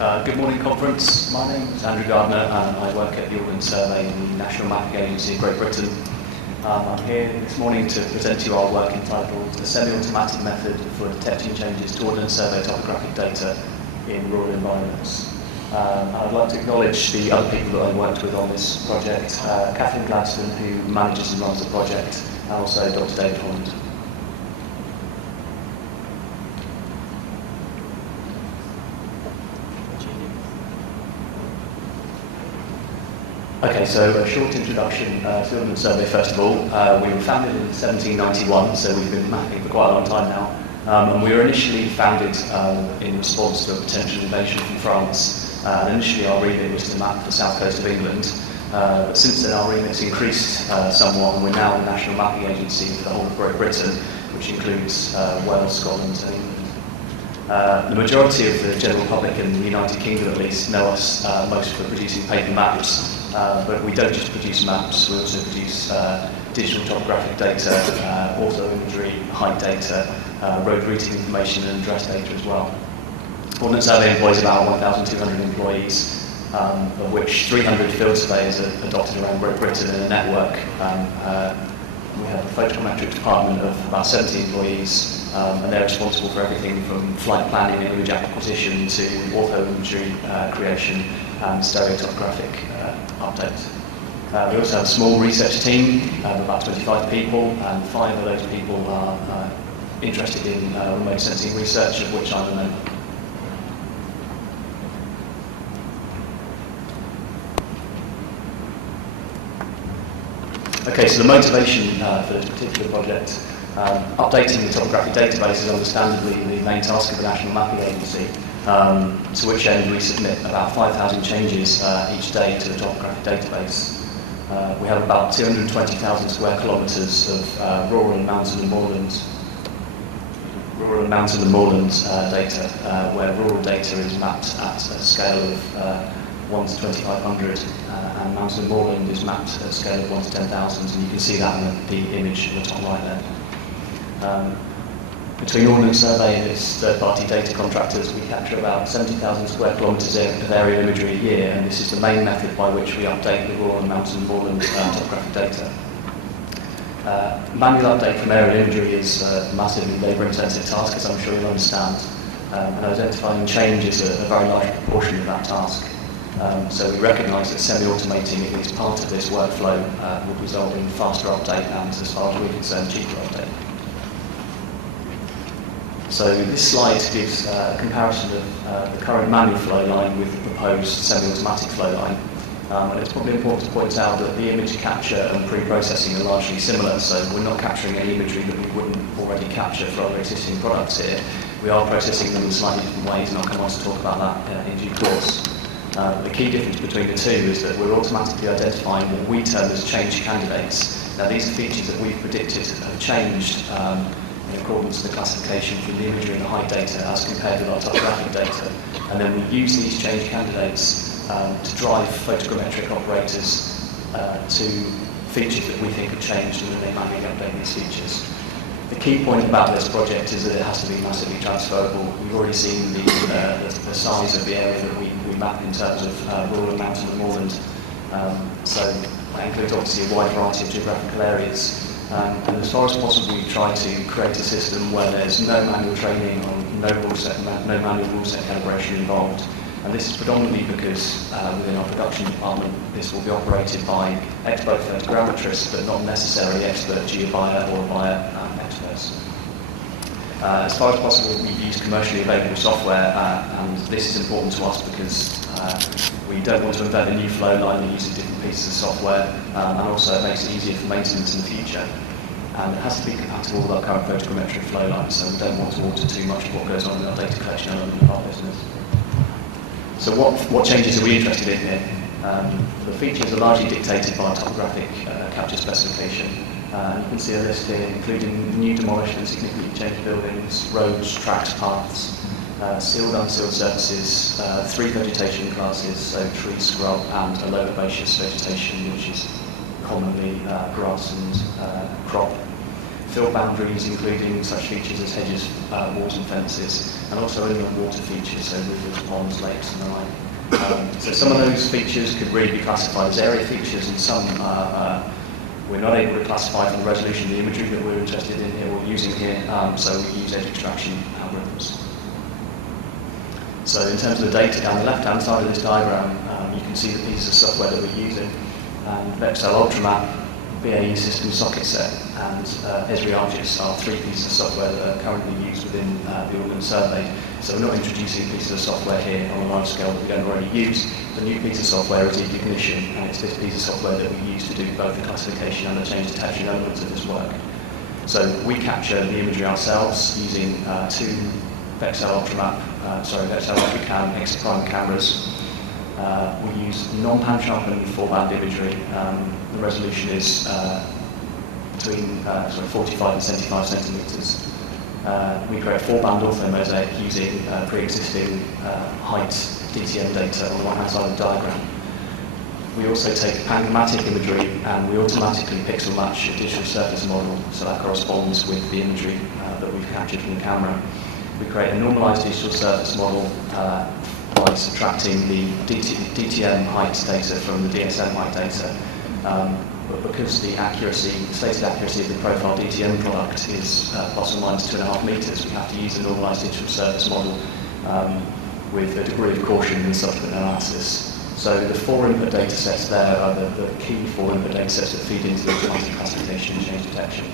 Good morning, conference. My name is Andrew Gardiner and I work at the Ordnance Survey in the National Mapping Agency of Great Britain. I'm here this morning to present to you our work entitled The Semi-Automatic Method for Detecting Changes to Ordnance Survey Topographic Data in Rural Environments. I'd like to acknowledge the other people that I've worked with on this project, Catherine Gladstone, who manages and runs the project, and also Dr. David Holland. Okay, so a short introduction to the Ordnance Survey first of all. We were founded in 1791, so we've been mapping for quite a long time now. And we were initially founded in response to a potential invasion from France. Initially our remit was to map the south coast of England. But since then our remit's increased somewhat, and we're now the National Mapping Agency for the whole of Great Britain, which includes Wales, Scotland and England. The majority of the general public in the United Kingdom at least know us most for producing paper maps. But we don't just produce maps, we also produce digital topographic data, ortho-imagery, height data, road routing information and address data as well. Ordnance Survey employs about 1,200 employees, of which 300 field surveyors are dotted around Great Britain in a network. We have a photometric department of about 70 employees, and they're responsible for everything from flight planning and image acquisition to ortho-imagery creation and stereotopographic updates. We also have a small research team of about 25 people, and 5 of those people are interested in remote sensing research, of which I'm a member. Okay, so the motivation for this particular project, updating the topographic database is understandably the main task of the National Mapping Agency, to which end we submit about 5,000 changes each day to the topographic database. We have about 220,000 square kilometres of rural and mountain and moorland data, where rural data is mapped at a scale of 1 to 2,500, and mountain and moorland is mapped at a scale of 1 to 10,000, and you can see that in the image on the top right there. Between Ordnance Survey and its third-party data contractors, we capture about 70,000 square kilometres of aerial imagery a year, and this is the main method by which we update the rural and mountain and moorland topographic data. Manual update from aerial imagery is a massively labour-intensive task, as I'm sure you'll understand, and identifying change is a very large proportion of that task. So we recognise that semi-automating at least part of this workflow would result in faster update and, as far as we're concerned, cheaper update. So this slide gives a comparison of the current manual flow line with the proposed semi-automatic flow line. And it's probably important to point out that the image capture and pre-processing are largely similar, so we're not capturing any imagery that we wouldn't already capture for our existing products here. We are processing them in slightly different ways, and I'll come on to talk about that in due course. The key difference between the two is that we're automatically identifying what we term as change candidates. Now these are features that we've predicted have changed in accordance with the classification from the imagery and the height data as compared with our topographic data. And then we use these change candidates to drive photogrammetric operators to features that we think have changed, and then they manually update these features. The key point about this project is that it has to be massively transferable. We've already seen the size of the area that we map in terms of rural, mountain and moorland. So that includes obviously a wide variety of geographical areas. And as far as possible, we try to create a system where there's no manual training or no manual rule set calibration involved. And this is predominantly because within our production department, this will be operated by expert photogrammetrists, but not necessarily expert GEOBIA or BIA experts. As far as possible, we use commercially available software, and this is important to us because we don't want to invent a new flow line that uses different pieces of software, and also it makes it easier for maintenance in the future. And it has to be compatible with our current photogrammetric flow line, so we don't want to alter too much of what goes on in our data collection element of our business. So what changes are we interested in here? The features are largely dictated by topographic capture specification. You can see a list here including new demolished and significantly changed buildings, roads, tracks, paths, sealed, unsealed surfaces, 3 vegetation classes, so tree, scrub and a low herbaceous vegetation, which is commonly grass and crop. fill boundaries, including such features as hedges, walls and fences, and also only on water features, so rivers, ponds, lakes and the like. So some of those features could really be classified as area features, and some we're not able to classify from the resolution of the imagery that we're interested in here or using here, so we use edge extraction algorithms. So in terms of the data, down the left-hand side of this diagram, you can see the pieces of software that we're using. Vexcel Ultramap, BAE System Socket Set, and Esri Argis are three pieces of software that are currently used within the Ordnance Survey. So we're not introducing pieces of software here on a large scale that we don't already use. The new piece of software is Ignition, and it's this piece of software that we use to do both the classification and the change detection elements of this work. So we capture the imagery ourselves using two Vexcel Ultracam X-Prime cameras. We use non-pan sharpened 4-band imagery. The resolution is between 45 and 75 centimetres. We create 4-band ortho-mosaic using pre-existing height DTM data on the right-hand side of the diagram. We also take panchromatic imagery and we automatically pixel match a digital surface model, so that corresponds with the imagery that we've captured from the camera. We create a normalized digital surface model by subtracting the DTM height data from the DSM height data. But because the stated accuracy of the profile DTM product is plus or minus 2.5 meters, we have to use a normalized digital surface model with a degree of caution in subsequent analysis. So the 4 input data sets there are the key 4 input data sets that feed into the automatic classification and change detection.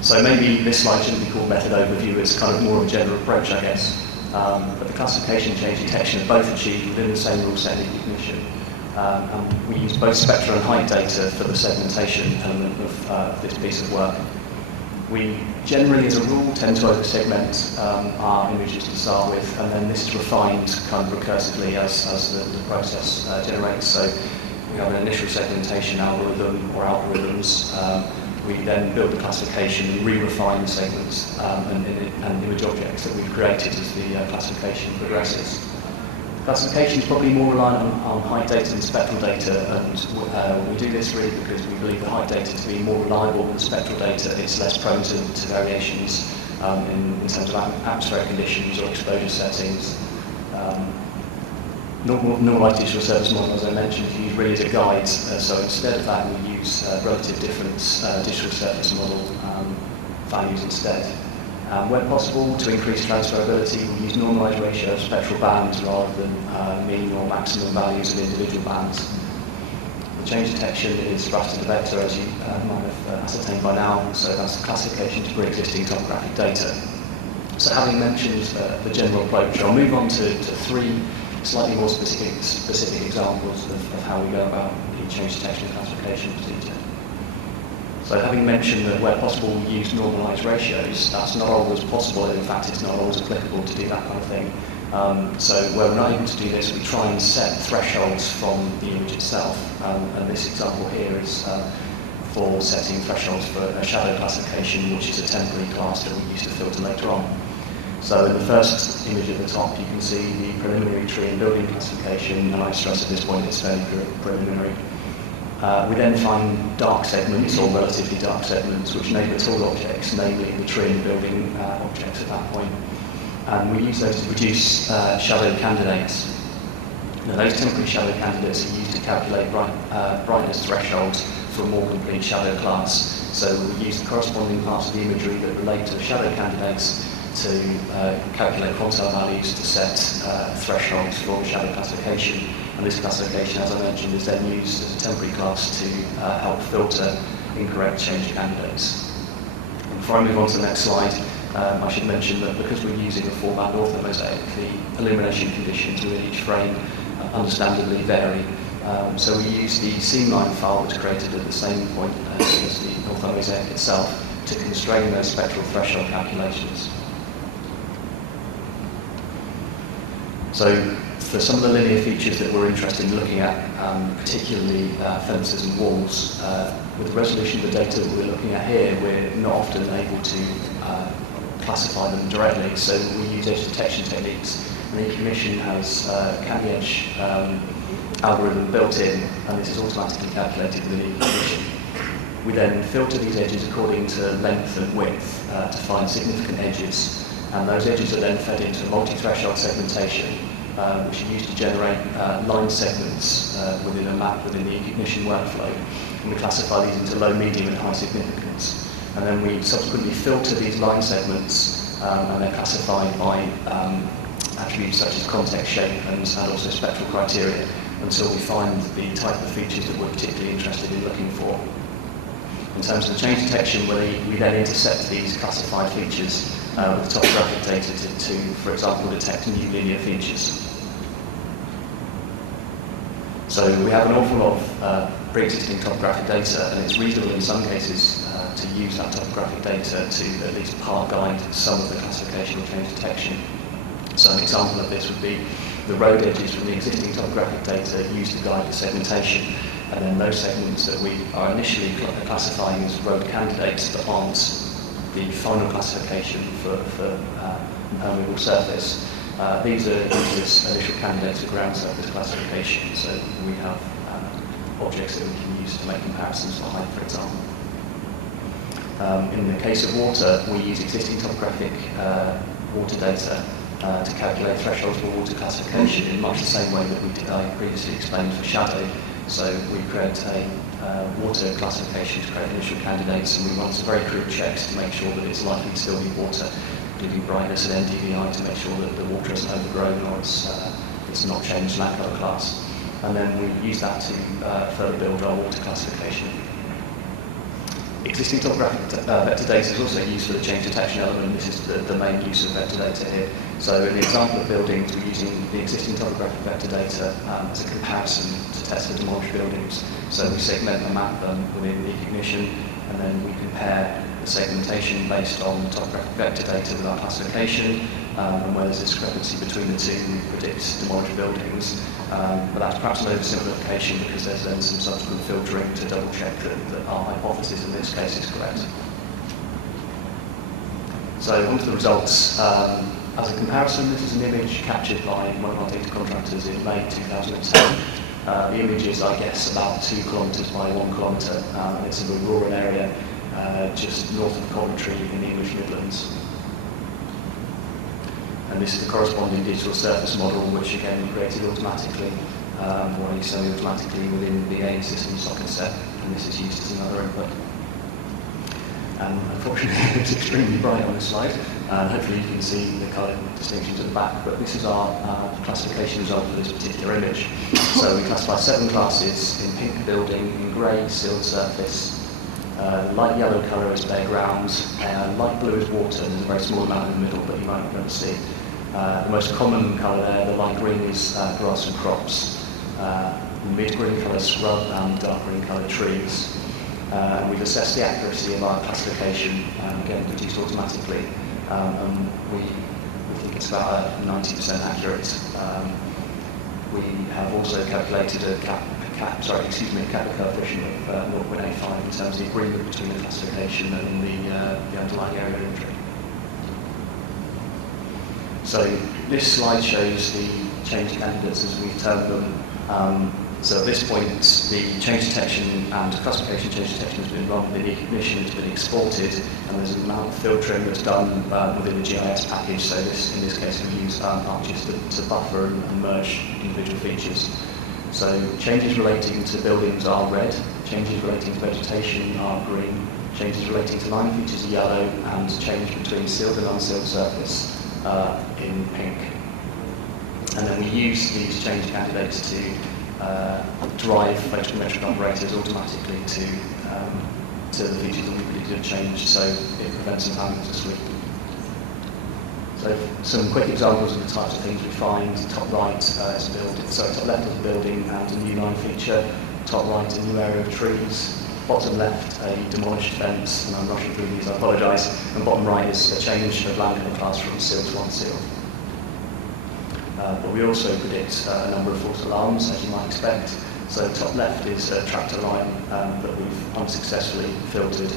So maybe this slide shouldn't be called method overview, it's kind of more of a general approach, I guess. But the classification and change detection are both achieved within the same rule set Ignition. And we use both spectral and height data for the segmentation element of this piece of work. We generally, as a rule, tend to over-segment our images to start with, and then this is refined kind of recursively as the process generates. So we have an initial segmentation algorithm or algorithms. We then build the classification and re-refine the segments and image objects that we've created as the classification progresses. Classification is probably more reliant on height data than spectral data, and we do this really because we believe the height data to be more reliable than spectral data. It's less prone to variations in terms of atmospheric conditions or exposure settings. Normalized digital surface model, as I mentioned, is used really as a guide. So instead of that, we use relative difference digital surface model values instead. Where possible, to increase transferability, we use normalized ratio of spectral bands rather than mean or maximum values of individual bands. The change detection is rastered vector, as you might have ascertained by now, so that's the classification to pre-existing topographic data. So having mentioned the general approach, I'll move on to 3 slightly more specific examples of how we go about the change detection and classification procedure. So having mentioned that where possible we use normalized ratios, that's not always possible, and in fact it's not always applicable to do that kind of thing. So where we're not able to do this, we try and set thresholds from the image itself, and this example here is for setting thresholds for a shadow classification, which is a temporary class that we use to filter later on. So in the first image at the top, you can see the preliminary tree and building classification, and I stress at this point it's fairly preliminary. We then find dark segments, or relatively dark segments, which neighbour tall objects, namely the tree and building objects at that point. And we use those to produce shadow candidates. Now those temporary shadow candidates are used to calculate brightness thresholds for a more complete shadow class. So we use the corresponding parts of the imagery that relate to the shadow candidates to calculate quantile values to set thresholds for shadow classification. And this classification, as I mentioned, is then used as a temporary class to help filter incorrect change candidates. And before I move on to the next slide, I should mention that because we're using a 4-band ortho-mosaic, the illumination conditions within each frame understandably vary. So we use the seamline file that's created at the same point as the ortho-mosaic itself to constrain those spectral threshold calculations. So for some of the linear features that we're interested in looking at, particularly fences and walls, with the resolution of the data that we're looking at here, we're not often able to classify them directly, so we use edge detection techniques. And Ignition has candy edge algorithm built in, and this is automatically calculated within Ignition. We then filter these edges according to length and width to find significant edges, and those edges are then fed into multi-threshold segmentation, which are used to generate line segments within a map within the ignition workflow. And we classify these into low, medium and high significance. And then we subsequently filter these line segments, and they're classified by attributes such as context, shape and also spectral criteria, until we find the type of features that we're particularly interested in looking for. In terms of the change detection, we then intercept these classified features with topographic data to, for example, detect new linear features. So we have an awful lot of pre-existing topographic data, and it's reasonable in some cases to use that topographic data to at least part guide some of the classification or change detection. So an example of this would be the road edges from the existing topographic data used to guide the segmentation, and then those segments that we are initially classifying as road candidates but aren't the final classification for impermeable surface. These are usually initial candidates for ground surface classification, so we have objects that we can use to make comparisons for height, for example. In the case of water, we use existing topographic water data to calculate thresholds for water classification in much the same way that I previously explained for shadow. So we create a water classification to create initial candidates, and we run some very crude checks to make sure that it's likely to still be water, including brightness and NDVI to make sure that the water isn't overgrown or it's not changed in that colour class. And then we use that to further build our water classification. Existing topographic vector data is also used for the change detection element. This is the main use of vector data here. So in the example of buildings, we're using the existing topographic vector data as a comparison to test for demolished buildings. So we segment and map them within the ignition, and then we compare the segmentation based on the topographic vector data with our classification, and where there's a discrepancy between the two, we predict demolished buildings. But that's perhaps an oversimplification, because there's then some subsequent filtering to double check that our hypothesis in this case is correct. So onto the results. As a comparison, this is an image captured by one of our data contractors in May 2010. The image is, I guess, about 2 kilometres by 1 kilometre. It's in a rural area just north of Coventry in the English Midlands. And this is the corresponding digital surface model, which again we created automatically, or semi-automatically within the AE system socket set, and this is used as another input. And unfortunately it's extremely bright on this slide, and hopefully you can see the colour distinctions at the back, but this is our classification result for this particular image. So we classify 7 classes: in pink building, in grey sealed surface, light yellow colour is bare ground, light blue is water, and there's a very small amount in the middle that you might not be able to see. The most common colour there, the light green, is grass and crops. The mid-green colour is scrub, and dark green colour trees. We've assessed the accuracy of our classification, again produced automatically, and we think it's about 90% accurate. We have also calculated a kappa coefficient of 0.85 in terms of the agreement between the classification and the underlying area of injury. So this slide shows the change candidates as we've termed them. So at this point, the change detection and classification change detection has been run, the ignition has been exported, and there's an amount of filtering that's done within the GIS package. So in this case, we use arches to buffer and merge individual features. So changes relating to buildings are red, changes relating to vegetation are green, changes relating to line features are yellow, and change between sealed and unsealed surface in pink. And then we use these change candidates to drive photometric operators automatically to the features that we predicted change, so it prevents impermeability sweep. So some quick examples of the types of things we find: top right is top left is a building and a new line feature, top right a new area of trees, bottom left a demolished fence, and I'm rushing through these, I apologise, and bottom right is a change of land cover class from sealed to unsealed. But we also predict a number of false alarms, as you might expect. So top left is a tractor line that we've unsuccessfully filtered.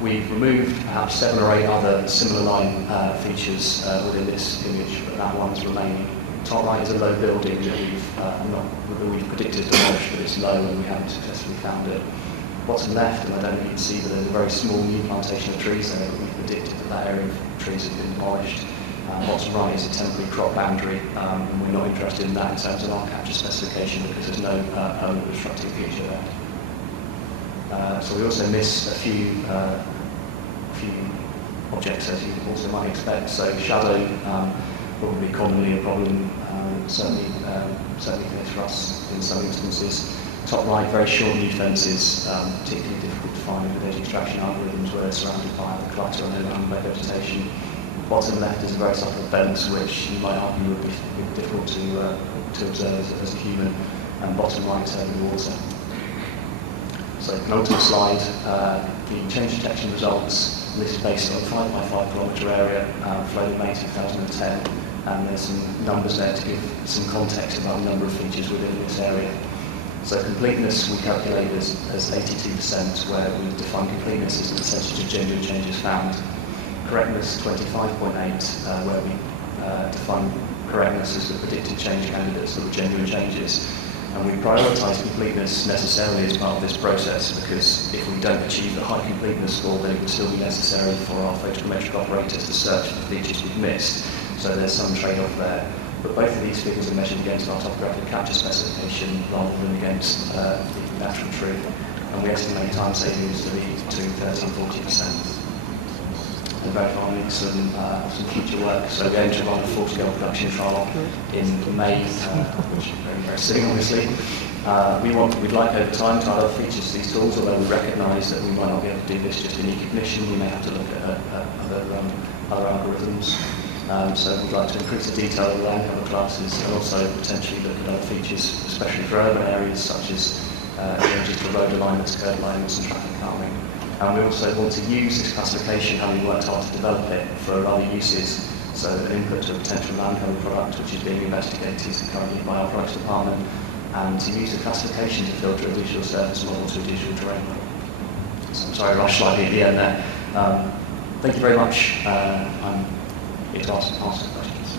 We've removed perhaps 7 or 8 other similar line features within this image, but that one's remaining. Top right is a low building that we've predicted demolished, but it's low and we haven't successfully found it. Bottom left, and I don't know if you can see, but there's a very small new plantation of trees there that we predicted that area of trees had been demolished. Bottom right is a temporary crop boundary, and we're not interested in that in terms of our capture specification because there's no permanent obstructive feature there. So we also miss a few objects, as you also might expect. So shadow, probably commonly a problem, certainly case for us in some instances. Top right, very short new fences, particularly difficult to find with edge extraction algorithms where they're surrounded by clutter and overhang by vegetation. Bottom left is a very subtle fence which you might argue would be difficult to observe as a human, and bottom right over water. So penultimate slide, the change detection results. This is based on a 5 by 5 kilometre area, flown in May 2010, and there's some numbers there to give some context about the number of features within this area. So completeness we calculate as 82%, where we define completeness as the percentage of genuine changes found. Correctness 25.8, where we define correctness as the predicted change candidates that were genuine changes. And we prioritise completeness necessarily as part of this process, because if we don't achieve the high completeness score, then it would still be necessary for our photogrammetric operators to search for features we've missed. So there's some trade-off there. But both of these figures are measured against our topographic capture specification rather than against the natural tree. And we estimate time savings to be between 30 and 40%. And very finally, some future work. So we aim to run a full-scale production trial in May, which is very, very soon, obviously. We'd like over time to add other features to these tools, although we recognise that we might not be able to do this just in e-cognition. We may have to look at other algorithms. So we'd like to increase the detail of the land cover classes and also potentially look at other features, especially for urban areas such as changes to road alignments, curb alignments and traffic calming. And we also want to use this classification, having worked hard to develop it, for other uses. So an input to a potential land cover product which is being investigated currently by our products department, and to use the classification to filter a digital surface model to a digital terrain model. So I'm sorry I rushed slightly at the end there. Thank you very much. I'm here to answer questions.